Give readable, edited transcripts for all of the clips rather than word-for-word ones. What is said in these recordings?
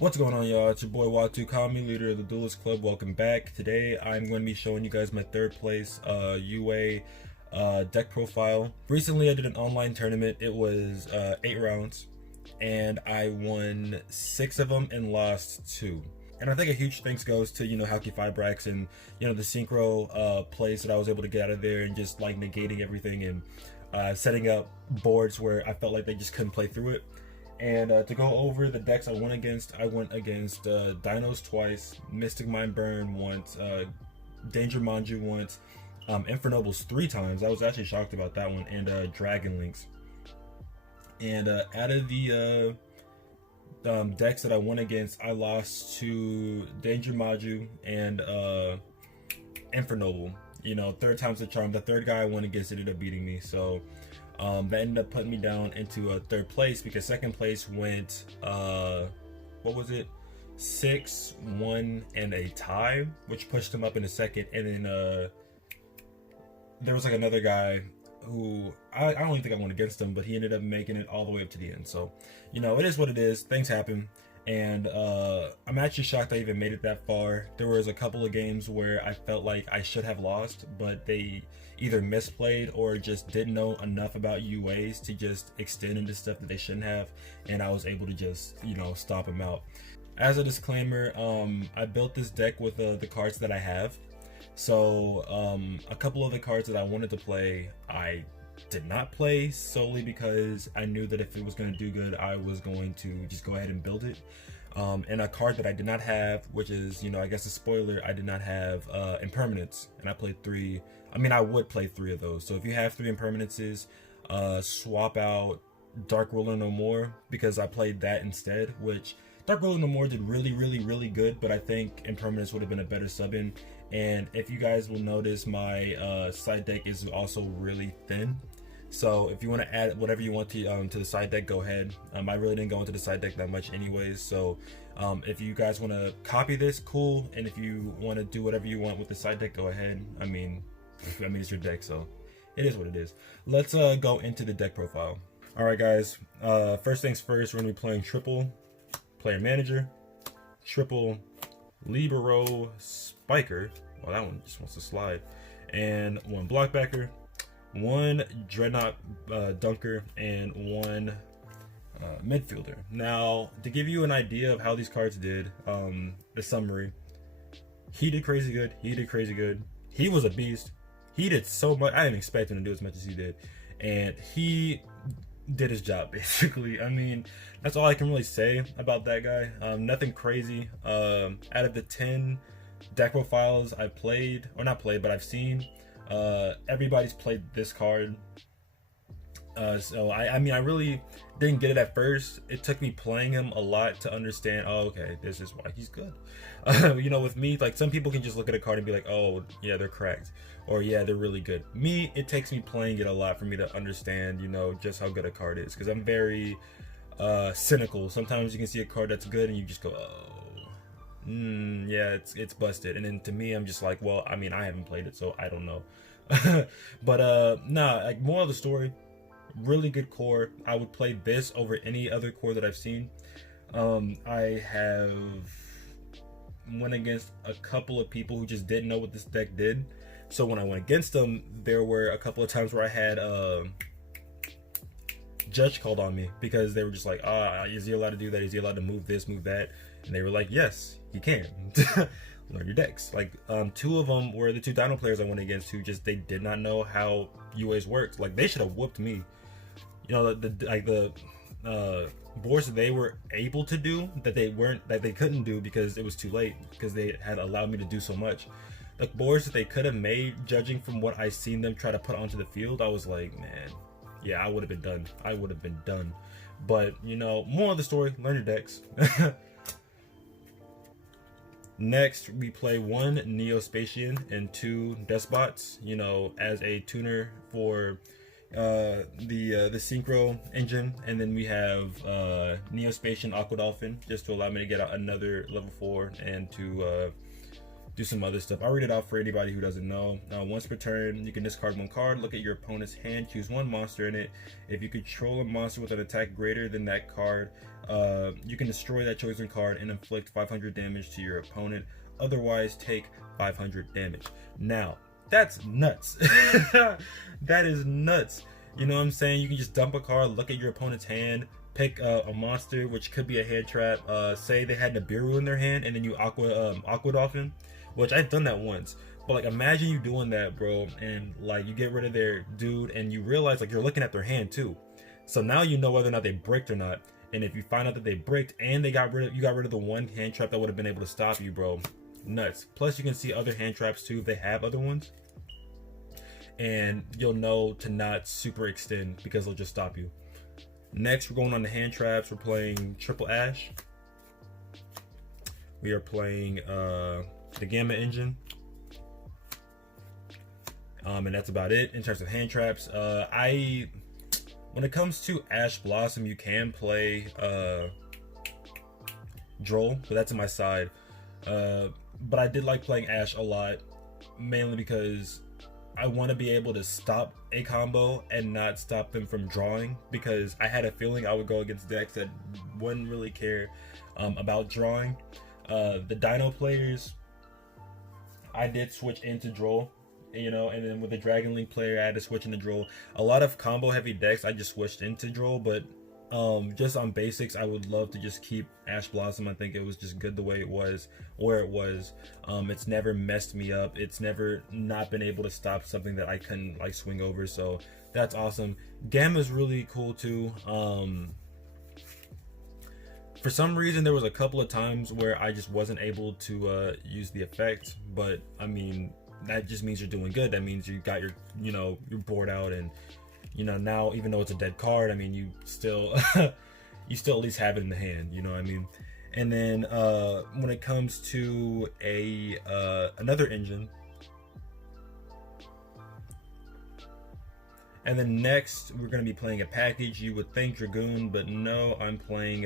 What's going on, y'all? It's your boy Watu Kami, leader of the Duelist Club. Welcome back. Today I'm going to be showing you guys my third place UA deck profile. Recently I did an online tournament. It was 8 rounds and I won 6 of them and lost 2. And I think a huge thanks goes to, Halky Fibrax and, the synchro plays that I was able to get out of there and just like negating everything and setting up boards where I felt like they just couldn't play through it. And to go over the decks I went against Dinos twice, Mystic Mind Burn once, Danger Manju once, Infernobles 3 times. I was actually shocked about that one, and Dragon Links. And out of the decks that I went against, I lost to Danger Maju and Infernoble. Third time's the charm. The third guy I went against ended up beating me, so that ended up putting me down into third place, because second place went what was it, 6, 1, and a tie, which pushed him up into second. And then there was like another guy who I don't even think I went against him, but he ended up making it all the way up to the end. So it is what it is. Things happen. And I'm actually shocked I even made it that far. There was a couple of games where I felt like I should have lost, but they either misplayed or just didn't know enough about UAs to just extend into stuff that they shouldn't have, and I was able to just stop them out. As a disclaimer, I built this deck with the cards that I have. So a couple of the cards that I wanted to play, I did not play, solely because I knew that if it was going to do good, I was going to just go ahead and build it. And a card that I did not have, which is, I guess a spoiler, I did not have Impermanence, and I played 3. I would play 3 of those. So if you have 3 Impermanences, swap out Dark Ruler No More, because I played that instead, which Dark Ruler No More did really good, but I think Impermanence would have been a better sub-in. And if you guys will notice, my side deck is also really thin. So if you want to add whatever you want to the side deck, go ahead. I really didn't go into the side deck that much anyways. So if you guys want to copy this, cool. And if you want to do whatever you want with the side deck, go ahead. I mean it's your deck, so it is what it is. Let's go into the deck profile. All right, guys. First things first, we're gonna be playing triple player manager, triple libero spiker. Well, that one just wants to slide, and 1 blockbacker, 1 dreadnought dunker, and 1 midfielder. Now, to give you an idea of how these cards did, the summary: he did crazy good. He did crazy good. He was a beast. He did so much. I didn't expect him to do as much as he did, and he did his job basically. That's all I can really say about that guy. Nothing crazy. Out of the 10 deck profiles I played, or not played, but I've seen, everybody's played this card. So I really didn't get it at first. It took me playing him a lot to understand, oh, okay, this is why he's good. With me, like, some people can just look at a card and be like, oh yeah, they're cracked, or yeah, they're really good. Me, it takes me playing it a lot for me to understand, just how good a card is, because I'm very cynical. Sometimes you can see a card that's good and you just go, oh, yeah, it's busted. And then to me, I'm just like, well, I haven't played it, so I don't know. But nah, like, moral of the story, really good core. I would play this over any other core that I've seen. I have went against a couple of people who just didn't know what this deck did. So when I went against them, there were a couple of times where I had Judge called on me, because they were just like, is he allowed to do that? Is he allowed to move this, move that? And they were like, yes, he can. Learn your decks. Like, 2 of them were the 2 Dino players I went against, who just, they did not know how UAs worked. Like, they should have whooped me. The boards that they were able to do that they couldn't do because it was too late, because they had allowed me to do so much. Like, boards that they could have made, judging from what I seen them try to put onto the field, I was like, man, yeah, I would have been done. I would have been done. But more of the story, learn your decks. Next, we play 1 Neospacian and 2 Despots, as a tuner for the synchro engine. And then we have Neospacian Aqua Dolphin, just to allow me to get out another level 4 and to do some other stuff. I'll read it out for anybody who doesn't know. Once per turn, you can discard one card, look at your opponent's hand, choose one monster in it. If you control a monster with an attack greater than that card, you can destroy that chosen card and inflict 500 damage to your opponent. Otherwise, take 500 damage. Now, that's nuts. That is nuts. You know what I'm saying? You can just dump a card, look at your opponent's hand, pick a monster, which could be a hand trap. Say they had Nibiru in their hand, and then you Aqua Dolphin, which I've done that once. But like, imagine you doing that, bro, and like you get rid of their dude, and you realize like you're looking at their hand too. So now you know whether or not they bricked or not. And if you find out that they bricked and you got rid of the one hand trap that would have been able to stop you, bro, nuts. Plus you can see other hand traps too if they have other ones, and you'll know to not super extend because they'll just stop you. Next, we're going on the hand traps. We're playing Triple Ash. We are playing the Gamma Engine. And that's about it in terms of hand traps. When it comes to Ash Blossom, you can play Droll, but that's on my side. But I did like playing Ash a lot, mainly because I want to be able to stop a combo and not stop them from drawing, because I had a feeling I would go against decks that wouldn't really care about drawing. The Dino players, I did switch into Droll, you know, and then with the Dragon Link player, I had to switch into Droll. A lot of combo heavy decks, I just switched into Droll, but just on basics, I would love to just keep Ash Blossom. I think it was just good the way it was, where it was. It's never messed me up. It's never not been able to stop something that I couldn't like swing over. So that's awesome. Gamma's really cool too. For some reason, there was a couple of times where I just wasn't able to use the effect, but I mean, that just means you're doing good. That means you got your, you know, your board out, and you know, now even though it's a dead card, I mean, you still you still at least have it in the hand, you know what I mean? And then when it comes to another engine, and then next we're going to be playing a package. You would think Dragoon, but no, I'm playing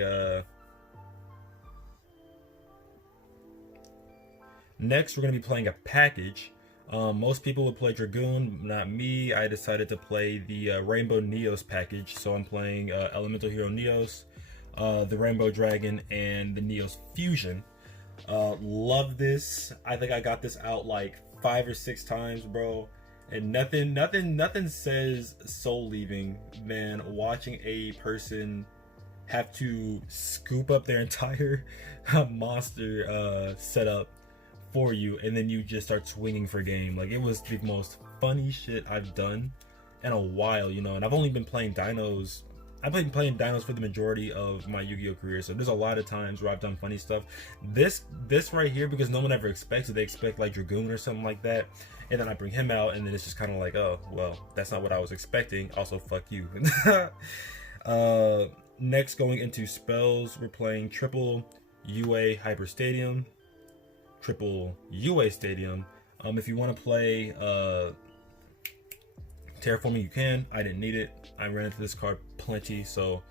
next we're going to be playing a package. Most people would play Dragoon, not me. I decided to play the Rainbow Neos package. So I'm playing Elemental Hero Neos, the Rainbow Dragon, and the Neos Fusion. Love this. I think I got this out like 5 or 6 times, bro. And nothing says soul leaving than watching a person have to scoop up their entire monster setup for you, and then you just start swinging for game. Like, it was the most funny shit I've done in a while, you know. And I've only been playing dinos. I've been playing dinos for the majority of my Yu-Gi-Oh career, so there's a lot of times where I've done funny stuff. This right here, because no one ever expects it. They expect like Dragoon or something like that, and then I bring him out, and then it's just kind of like, oh well, that's not what I was expecting. Also, fuck you. Next, going into spells, we're playing triple UA Hyper Stadium, triple UA Stadium. If you want to play Terraforming, you can. I didn't need it. I ran into this card plenty, so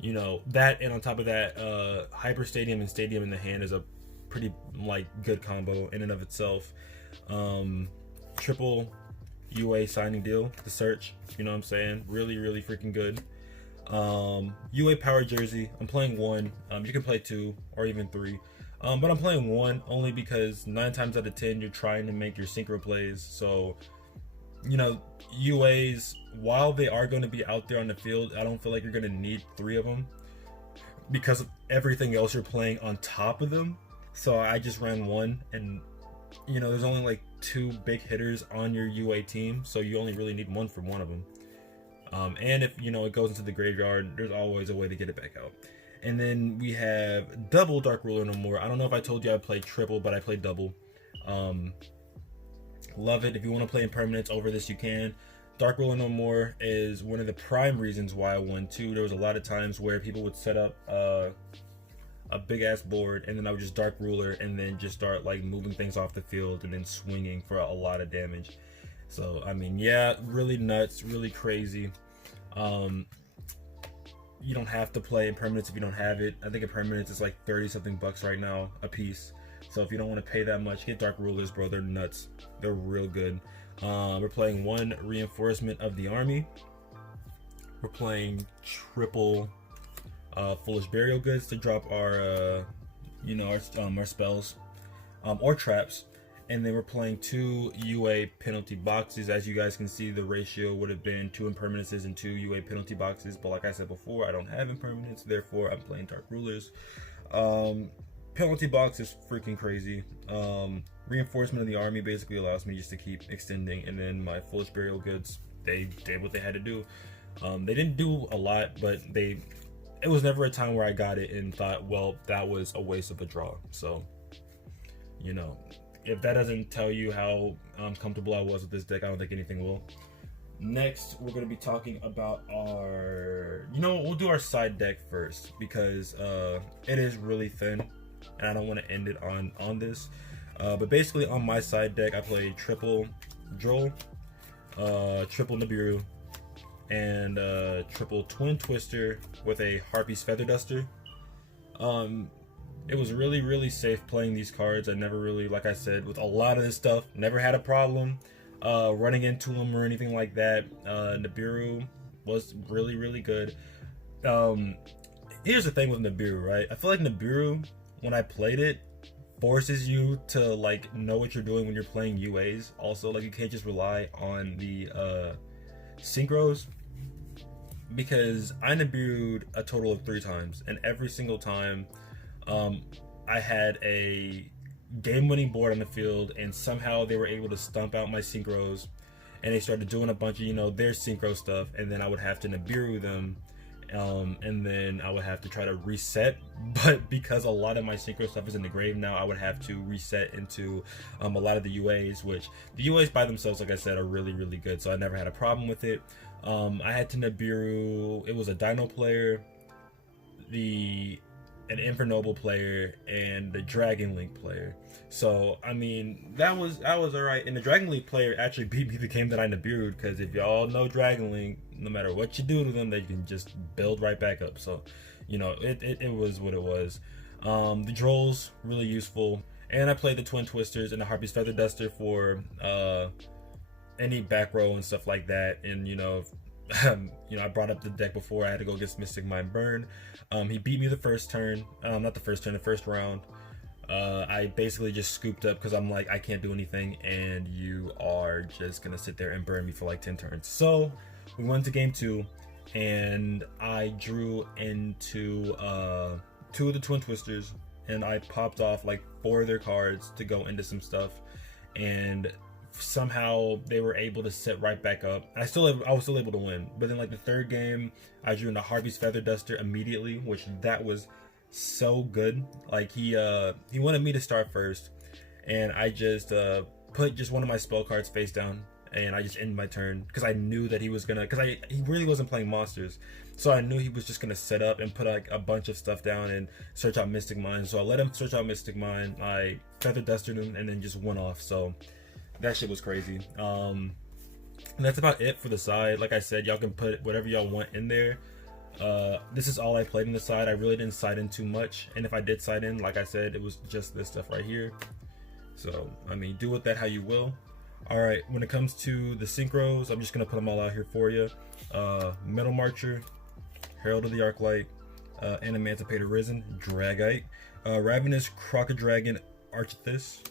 you know that. And on top of that, Hyper Stadium and Stadium in the hand is a pretty like good combo in and of itself. Triple UA Signing Deal, the search. You know what I'm saying? Really, really freaking good. UA Power Jersey. I'm playing 1. You can play 2 or even 3. But I'm playing 1 only because 9 times out of 10 you're trying to make your synchro plays. So, you know, UAs, while they are going to be out there on the field, I don't feel like you're going to need 3 of them because of everything else you're playing on top of them. So I just ran 1, and you know, there's only like 2 big hitters on your UA team, so you only really need 1 from one of them. And if, you know, it goes into the graveyard, there's always a way to get it back out. And then we have double Dark Ruler No More. I don't know if I told you I played triple, but I played double. Love it. If you want to play impermanence over this, you can. Dark Ruler No More is one of the prime reasons why I won too. There was a lot of times where people would set up a big ass board, and then I would just Dark Ruler and then just start like moving things off the field and then swinging for a lot of damage. So I mean, yeah, really nuts, really crazy. You don't have to play impermanence if you don't have it. I think impermanence is like 30 something bucks right now a piece. So if you don't want to pay that much, get Dark Rulers, bro. They're nuts. They're real good. We're playing 1 reinforcement of the army. We're playing triple Foolish Burial Goods to drop our our spells or traps. And then we're playing 2 UA penalty boxes. As you guys can see, the ratio would have been 2 impermanences and 2 UA penalty boxes. But like I said before, I don't have impermanence, therefore I'm playing Dark Rulers. Penalty box is freaking crazy. Reinforcement of the army basically allows me just to keep extending, and then my Foolish Burial Goods, they did what they had to do. They didn't do a lot, but it was never a time where I got it and thought, well, that was a waste of a draw. So, you know, if that doesn't tell you how comfortable I was with this deck, I don't think anything will. Next, we're going to be talking about our, we'll do our side deck first, because it is really thin and I don't want to end it on this. But basically on my side deck, I played triple Droll, triple Nibiru, and triple Twin Twister with a Harpy's Feather Duster. It was really, really safe playing these cards. I never really, like I said, with a lot of this stuff, never had a problem running into them or anything like that. Nibiru was really, really good. Here's the thing with Nibiru, right? I feel like Nibiru, when I played it, forces you to like know what you're doing when you're playing UAs. Also, like, you can't just rely on the synchros, because I Nibiru'd a total of 3 times, and every single time I had a game-winning board on the field, and somehow they were able to stump out my synchros, and they started doing a bunch of their synchro stuff, and then I would have to Nibiru them, and then I would have to try to reset. But because a lot of my synchro stuff is in the grave now, I would have to reset into a lot of the UAs, which the UAs by themselves, like I said, are really, really good, so I never had a problem with it. I had to Nibiru, it was a Dino player, an Infernoble player, and the Dragon Link player. So I mean, I was alright. And the Dragon Link player actually beat me the game that I Nibiru'd, because if y'all know Dragon Link, no matter what you do to them, they can just build right back up. So it was what it was. The Drolls, really useful. And I played the Twin Twisters and the Harpy's Feather Duster for any back row and stuff like that. And I brought up the deck before. I had to go against Mystic Mind Burn. He beat me the first turn. The first round. I basically just scooped up because I'm like, I can't do anything, and you are just gonna sit there and burn me for like 10 turns. So we went to game 2, and I drew into 2 of the Twin Twisters, and I popped off like 4 of their cards to go into some stuff, and somehow they were able to set right back up. I was still able to win. But then like the third game, I drew into Harpy's Feather Duster immediately, which that was so good. Like he wanted me to start first, and I just put just one of my spell cards face down, and I just ended my turn, because I knew that he was gonna, he really wasn't playing monsters, so I knew he was just gonna set up and put like a bunch of stuff down and search out Mystic Mind. So I let him search out Mystic Mind, I Feather Dusted him, and then just went off. So that shit was crazy. And that's about it for the side. Like I said, y'all can put whatever y'all want in there. This is all I played in the side. I really didn't side in too much, and if I did side in, like I said, it was just this stuff right here. So I mean, do with that how you will. All right, when it comes to the synchros, I'm just gonna put them all out here for you. Metal Marcher, Herald of the Arclight, and Emancipator Risen, Dragite, Ravenous Crocodragon Archithis,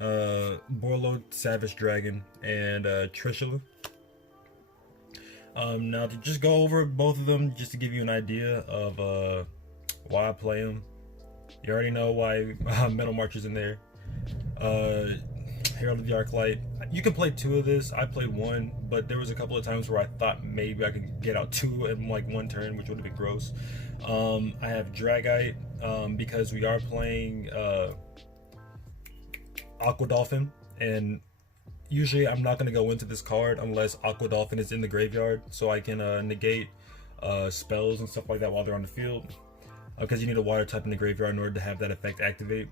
Borlo Savage Dragon, and Trishula. Now to just go over both of them, just to give you an idea of why I play them. You already know why Metal Marcher's in there. Herald of the Arclight. You can play 2 of this. I played 1, but there was a couple of times where I thought maybe I could get out 2 in like 1 turn, which would have been gross. I have Dragite, because we are playing Aqua Dolphin, and usually I'm not going to go into this card unless Aqua Dolphin is in the graveyard, so I can negate spells and stuff like that while they're on the field, because you need a water type in the graveyard in order to have that effect activate.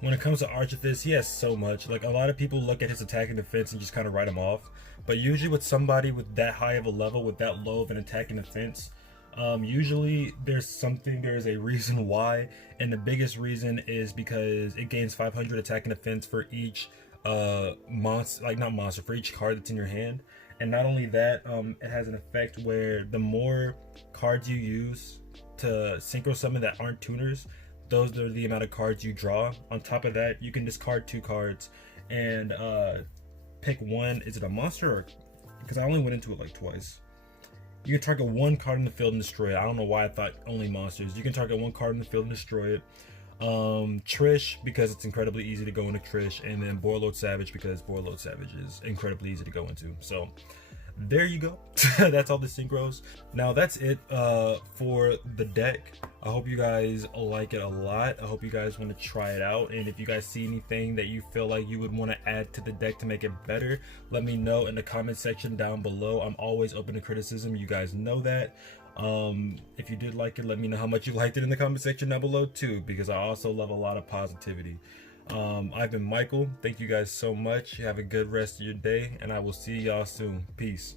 When it comes to Archithis, he has so much. Like, a lot of people look at his attack and defense and just kind of write him off, but usually with somebody with that high of a level, with that low of an attack and defense, Usually there's a reason why, and the biggest reason is because it gains 500 attack and defense for each monster, like not monster, for each card that's in your hand. And not only that, it has an effect where the more cards you use to synchro summon that aren't tuners, those are the amount of cards you draw. On top of that, you can discard 2 cards and pick one. Is it a monster or, because I only went into it like twice. You can target 1 card in the field and destroy it. I don't know why I thought only monsters. You can target 1 card in the field and destroy it. Trish, because it's incredibly easy to go into Trish, and then Borload Savage, because Borload Savage is incredibly easy to go into. So there you go. That's all the synchros. Now that's it for the deck. I hope you guys like it a lot. I hope you guys want to try it out, and if you guys see anything that you feel like you would want to add to the deck to make it better, let me know in the comment section down below. I'm always open to criticism, you guys know that. If you did like it, let me know how much you liked it in the comment section down below too, because I also love a lot of positivity. I've been Michael. Thank you guys so much. Have a good rest of your day, and I will see y'all soon. Peace.